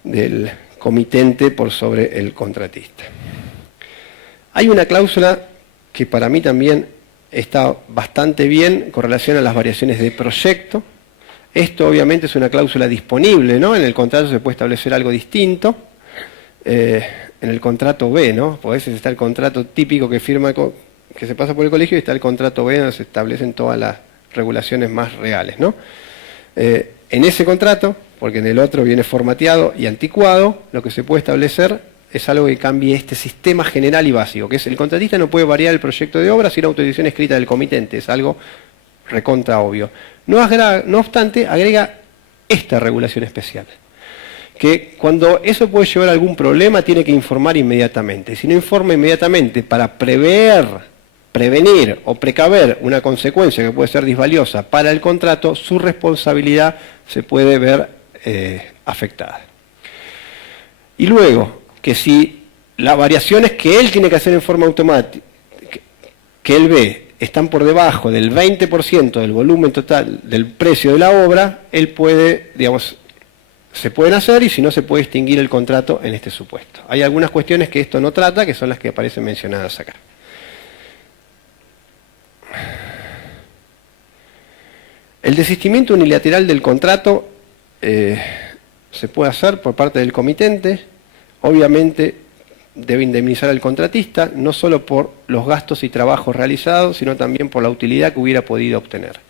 del comitente por sobre el contratista. Hay una cláusula que para mí también está bastante bien con relación a las variaciones de proyecto. Esto obviamente es una cláusula disponible, ¿no? En el contrato se puede establecer algo distinto. En el contrato B, ¿no? Porque a veces está el contrato típico que firma que se pasa por el colegio y está el contrato B donde se establecen todas las regulaciones más reales, ¿no? En ese contrato, porque en el otro viene formateado y anticuado, lo que se puede establecer es algo que cambie este sistema general y básico, que es el contratista no puede variar el proyecto de obra sin autorización escrita del comitente, es algo recontra obvio. No obstante, agrega esta regulación especial, que cuando eso puede llevar a algún problema tiene que informar inmediatamente. Si no informa inmediatamente para prevenir o precaver una consecuencia que puede ser disvaliosa para el contrato, su responsabilidad se puede ver afectada. Y luego, que si las variaciones que él tiene que hacer en forma automática, que él ve, están por debajo del 20% del volumen total del precio de la obra, él puede, digamos, se pueden hacer y si no se puede extinguir el contrato en este supuesto. Hay algunas cuestiones que esto no trata, que son las que aparecen mencionadas acá. El desistimiento unilateral del contrato se puede hacer por parte del comitente. Obviamente debe indemnizar al contratista, no solo por los gastos y trabajos realizados, sino también por la utilidad que hubiera podido obtener.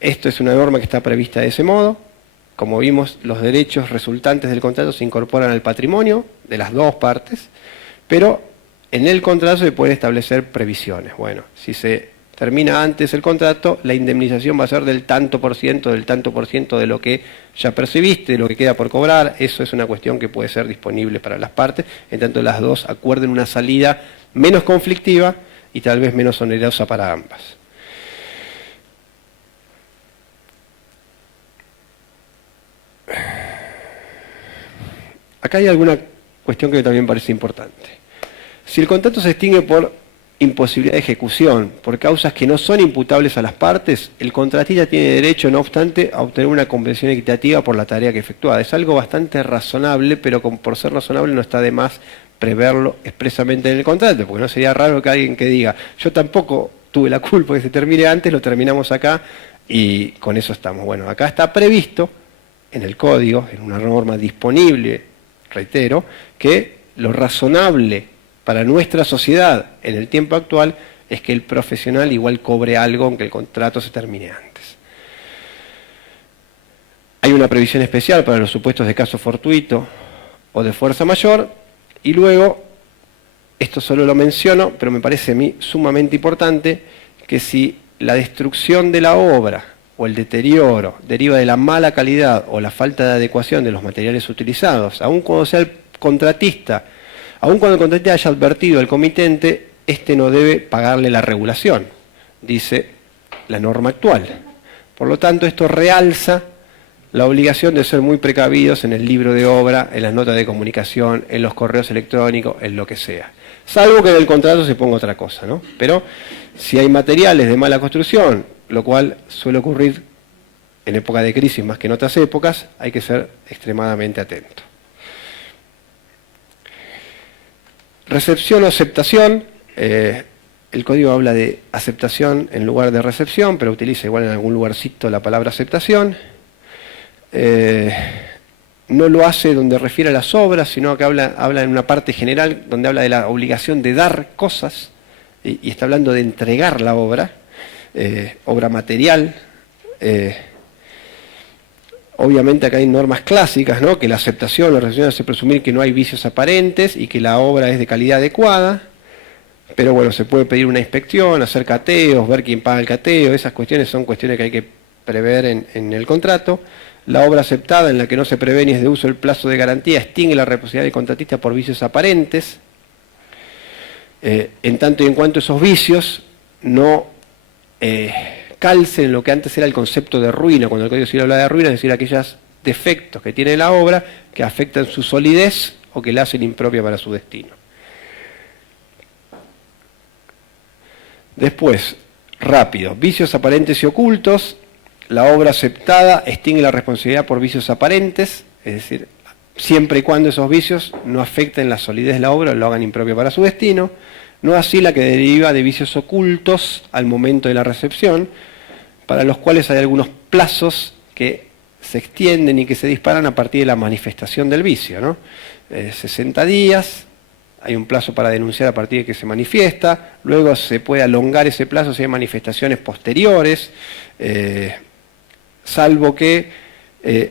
Esto es una norma que está prevista de ese modo. Como vimos, los derechos resultantes del contrato se incorporan al patrimonio de las dos partes, pero en el contrato se pueden establecer previsiones. Bueno, si se termina antes el contrato, la indemnización va a ser del tanto por ciento de lo que ya percibiste, de lo que queda por cobrar. Eso es una cuestión que puede ser disponible para las partes, en tanto las dos acuerden una salida menos conflictiva y tal vez menos onerosa para ambas. Acá hay alguna cuestión que también parece importante. Si el contrato se extingue por imposibilidad de ejecución, por causas que no son imputables a las partes, el contratista tiene derecho, no obstante, a obtener una compensación equitativa por la tarea que efectuada. Es algo bastante razonable, pero por ser razonable no está de más preverlo expresamente en el contrato, porque no sería raro que alguien que diga, yo tampoco tuve la culpa de que se termine antes, lo terminamos acá y con eso estamos. Bueno, acá está previsto en el código, en una norma disponible, reitero, que lo razonable para nuestra sociedad en el tiempo actual es que el profesional igual cobre algo aunque el contrato se termine antes. Hay una previsión especial para los supuestos de caso fortuito o de fuerza mayor y luego, esto solo lo menciono, pero me parece a mí sumamente importante, que si la destrucción de la obra o el deterioro deriva de la mala calidad o la falta de adecuación de los materiales utilizados, aun cuando sea el contratista, aun cuando el contratista haya advertido al comitente, este no debe pagarle la regulación, dice la norma actual. Por lo tanto, esto realza la obligación de ser muy precavidos en el libro de obra, en las notas de comunicación, en los correos electrónicos, en lo que sea. Salvo que en el contrato se ponga otra cosa, ¿no? Pero si hay materiales de mala construcción, lo cual suele ocurrir en época de crisis más que en otras épocas, hay que ser extremadamente atento. Recepción o aceptación. El código habla de aceptación en lugar de recepción, pero utiliza igual en algún lugarcito la palabra aceptación. no lo hace donde refiere a las obras, sino que habla en una parte general donde habla de la obligación de dar cosas, y está hablando de entregar la obra, obra material. Obviamente acá hay normas clásicas, ¿no? Que la aceptación o recepción hace presumir que no hay vicios aparentes y que la obra es de calidad adecuada, pero bueno, se puede pedir una inspección, hacer cateos, ver quién paga el cateo, esas cuestiones son cuestiones que hay que prever en el contrato. La obra aceptada en la que no se prevé ni es de uso el plazo de garantía extingue la responsabilidad del contratista por vicios aparentes, en tanto y en cuanto esos vicios no calcen en lo que antes era el concepto de ruina. Cuando el Código Civil habla de ruina, es decir, aquellos defectos que tiene la obra que afectan su solidez o que la hacen impropia para su destino. Después, rápido, vicios aparentes y ocultos. La obra aceptada extingue la responsabilidad por vicios aparentes, es decir, siempre y cuando esos vicios no afecten la solidez de la obra o lo hagan impropia para su destino. No así la que deriva de vicios ocultos al momento de la recepción, para los cuales hay algunos plazos que se extienden y que se disparan a partir de la manifestación del vicio, ¿no? 60 días, hay un plazo para denunciar a partir de que se manifiesta, luego se puede alongar ese plazo si hay manifestaciones posteriores, salvo que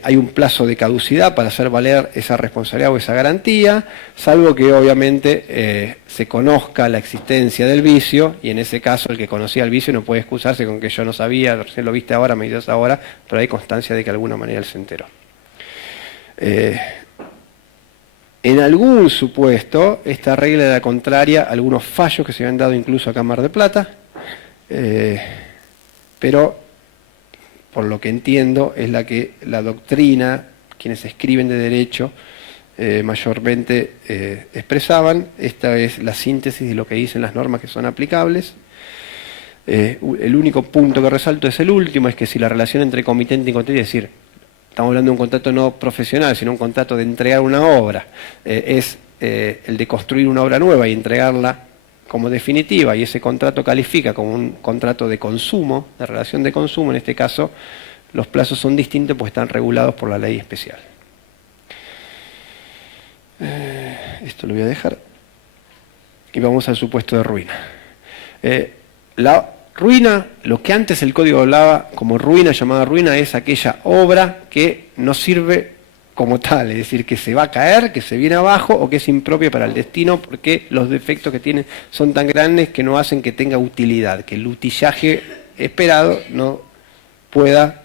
hay un plazo de caducidad para hacer valer esa responsabilidad o esa garantía, salvo que obviamente se conozca la existencia del vicio, y en ese caso el que conocía el vicio no puede excusarse con que yo no sabía, recién lo viste ahora, me dices ahora, pero hay constancia de que de alguna manera él se enteró. En algún supuesto, esta regla era contraria a algunos fallos que se habían dado incluso acá en Mar del Plata, pero por lo que entiendo es la que la doctrina, quienes escriben de derecho, mayormente expresaban. Esta es la síntesis de lo que dicen las normas que son aplicables. El único punto que resalto es el último, es que si la relación entre comitente y contratista, es decir, estamos hablando de un contrato no profesional, sino un contrato de entregar una obra, es el de construir una obra nueva y entregarla como definitiva, y ese contrato califica como un contrato de consumo, de relación de consumo, en este caso los plazos son distintos porque están regulados por la ley especial. Esto lo voy a dejar. Y vamos al supuesto de ruina. La ruina, lo que antes el código hablaba como ruina, llamada ruina, es aquella obra que no sirve como tal, es decir, que se va a caer, que se viene abajo o que es impropia para el destino porque los defectos que tiene son tan grandes que no hacen que tenga utilidad, que el utillaje esperado no pueda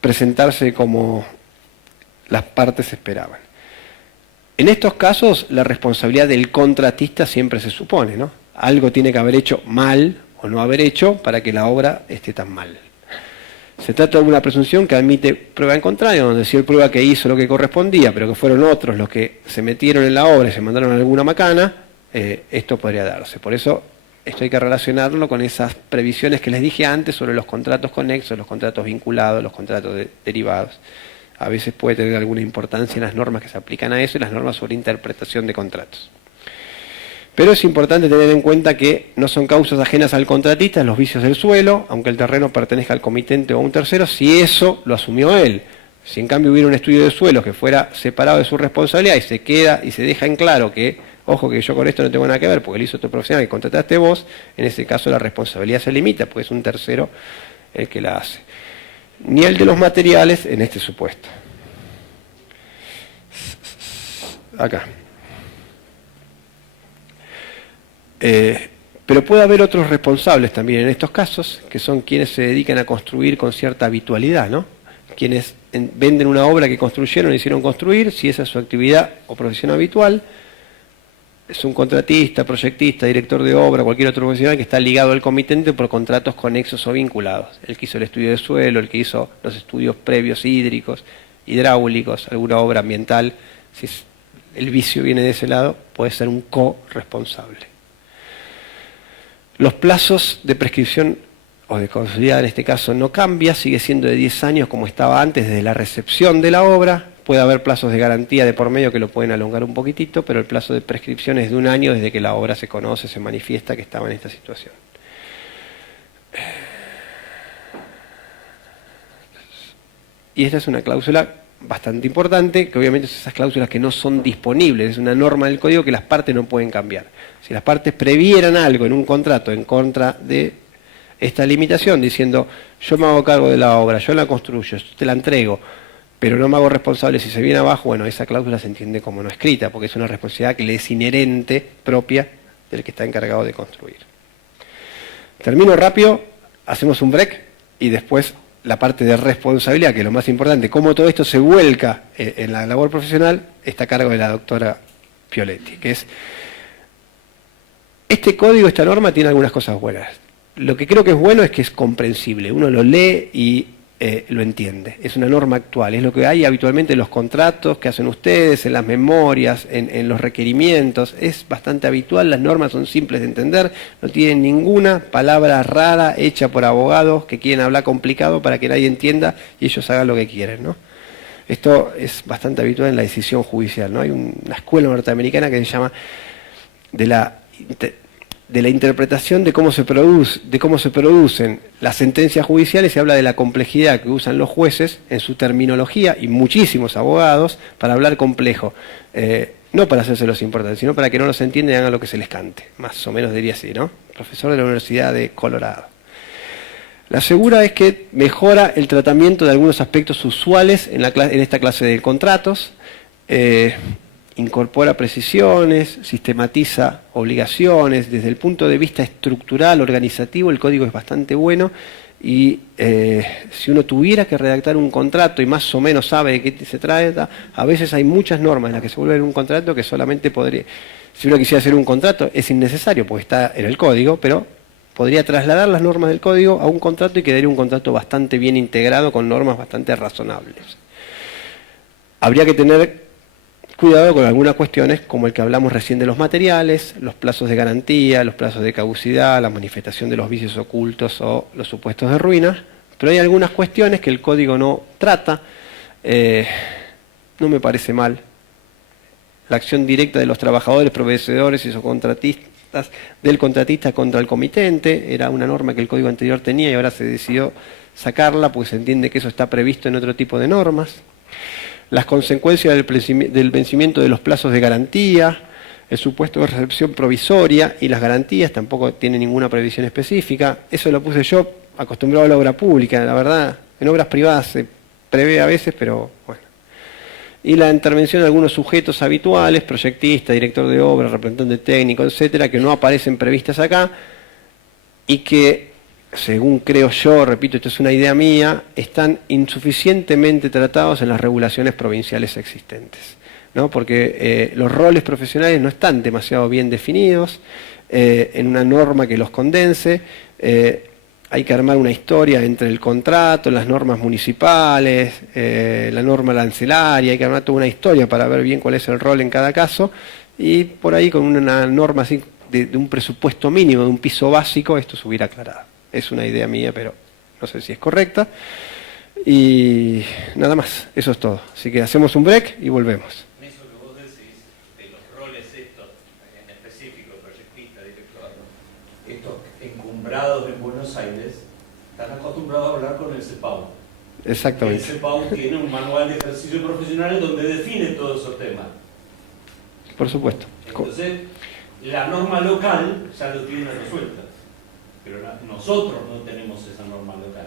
presentarse como las partes esperaban. En estos casos, la responsabilidad del contratista siempre se supone, ¿no? Algo tiene que haber hecho mal o no haber hecho para que la obra esté tan mal. Se trata de una presunción que admite prueba en contrario, donde si él prueba que hizo lo que correspondía, pero que fueron otros los que se metieron en la obra y se mandaron alguna macana, esto podría darse. Por eso esto hay que relacionarlo con esas previsiones que les dije antes sobre los contratos conexos, los contratos vinculados, los contratos derivados. A veces puede tener alguna importancia en las normas que se aplican a eso y las normas sobre interpretación de contratos. Pero es importante tener en cuenta que no son causas ajenas al contratista los vicios del suelo, aunque el terreno pertenezca al comitente o a un tercero, si eso lo asumió él. Si en cambio hubiera un estudio de suelos que fuera separado de su responsabilidad y se queda y se deja en claro que, ojo, que yo con esto no tengo nada que ver porque lo hizo otro profesional que contrataste vos, en ese caso la responsabilidad se limita porque es un tercero el que la hace. Ni el de los materiales en este supuesto. Acá. Pero puede haber otros responsables también en estos casos, que son quienes se dedican a construir con cierta habitualidad, ¿no? Quienes venden una obra que construyeron e hicieron construir, si esa es su actividad o profesión habitual, es un contratista, proyectista, director de obra, cualquier otro profesional que está ligado al comitente por contratos conexos o vinculados. El que hizo el estudio de suelo, el que hizo los estudios previos hídricos, hidráulicos, alguna obra ambiental, si el vicio viene de ese lado, puede ser un corresponsable. Los plazos de prescripción o de caducidad en este caso no cambia, sigue siendo de 10 años como estaba antes desde la recepción de la obra. Puede haber plazos de garantía de por medio que lo pueden alongar un poquitito, pero el plazo de prescripción es de 1 año desde que la obra se conoce, se manifiesta que estaba en esta situación. y esta es una cláusula bastante importante, que obviamente son esas cláusulas que no son disponibles, es una norma del código que las partes no pueden cambiar. Si las partes previeran algo en un contrato en contra de esta limitación, diciendo yo me hago cargo de la obra, yo la construyo, yo te la entrego, pero no me hago responsable si se viene abajo, bueno, esa cláusula se entiende como no escrita, porque es una responsabilidad que le es inherente, propia, del que está encargado de construir. Termino rápido, hacemos un break y después la parte de responsabilidad, que es lo más importante, cómo todo esto se vuelca en la labor profesional, está a cargo de la doctora Pioletti, que es, este código, esta norma tiene algunas cosas buenas. Lo que creo que es bueno es que es comprensible, uno lo lee y lo entiende. Es una norma actual, es lo que hay habitualmente en los contratos que hacen ustedes, en las memorias, en los requerimientos. Es bastante habitual, las normas son simples de entender, no tienen ninguna palabra rara hecha por abogados que quieren hablar complicado para que nadie entienda y ellos hagan lo que quieren, ¿no? Esto es bastante habitual en la decisión judicial, ¿no? Hay una escuela norteamericana que se llama de la interpretación de cómo se producen las sentencias judiciales, y habla de la complejidad que usan los jueces en su terminología y muchísimos abogados para hablar complejo, no para hacerse los importantes, sino para que no los entiendan y hagan lo que se les cante, más o menos diría así, ¿no? Profesor de la Universidad de Colorado. La segura es que mejora el tratamiento de algunos aspectos usuales en esta clase de contratos, incorpora precisiones, sistematiza obligaciones. Desde el punto de vista estructural, organizativo, el código es bastante bueno y si uno tuviera que redactar un contrato y más o menos sabe de qué se trata, a veces hay muchas normas en las que se vuelve un contrato que solamente podría, si uno quisiera hacer un contrato, es innecesario porque está en el código, pero podría trasladar las normas del código a un contrato y quedaría un contrato bastante bien integrado con normas bastante razonables. Habría que tener cuidado con algunas cuestiones como el que hablamos recién de los materiales, los plazos de garantía, los plazos de caducidad, la manifestación de los vicios ocultos o los supuestos de ruina, pero hay algunas cuestiones que el código no trata. No me parece mal. La acción directa de los trabajadores, proveedores y subcontratistas del contratista contra el comitente era una norma que el código anterior tenía y ahora se decidió sacarla porque se entiende que eso está previsto en otro tipo de normas. Las consecuencias del vencimiento de los plazos de garantía, el supuesto de recepción provisoria y las garantías tampoco tienen ninguna previsión específica. Eso lo puse yo acostumbrado a la obra pública, la verdad. En obras privadas se prevé a veces, pero bueno. Y la intervención de algunos sujetos habituales, proyectista, director de obra, representante técnico, etcétera, que no aparecen previstas acá y que, según creo yo, repito, esto es una idea mía, están insuficientemente tratados en las regulaciones provinciales existentes, ¿no? Porque los roles profesionales no están demasiado bien definidos en una norma que los condense. Hay que armar una historia entre el contrato, las normas municipales, la norma arancelaria, hay que armar toda una historia para ver bien cuál es el rol en cada caso, y por ahí con una norma así de un presupuesto mínimo, de un piso básico, esto se hubiera aclarado. Es una idea mía, pero no sé si es correcta. Y nada más, eso es todo. Así que hacemos un break y volvemos. Eso que vos decís, de los roles estos, en específico, proyectista, director, estos encumbrados en Buenos Aires, están acostumbrados a hablar con el CEPAU. Exactamente. El CEPAU tiene un manual de ejercicio profesional donde define todos esos temas. Por supuesto. Entonces, la norma local ya lo tiene resuelta. Pero nosotros no tenemos esa norma local.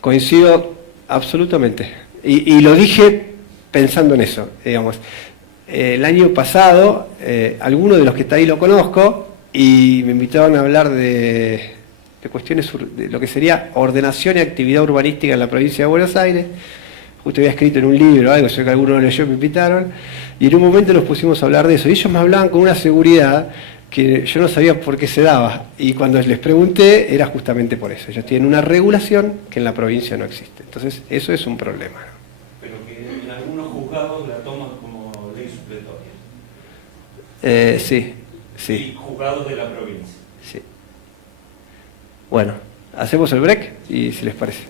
Coincido absolutamente. Y lo dije pensando en eso. Digamos, el año pasado, alguno de los que está ahí lo conozco y me invitaron a hablar de cuestiones de lo que sería ordenación y actividad urbanística en la provincia de Buenos Aires. Justo había escrito en un libro algo, sé que alguno lo leyó y me invitaron. Y en un momento nos pusimos a hablar de eso. Y ellos me hablaban con una seguridad que yo no sabía por qué se daba, y cuando les pregunté era justamente por eso. Ellos tienen una regulación que en la provincia no existe. Entonces eso es un problema, ¿no? Pero que en algunos juzgados la toman como ley supletoria. Sí. Y juzgados de la provincia. Sí. Bueno, hacemos el break y si les parece.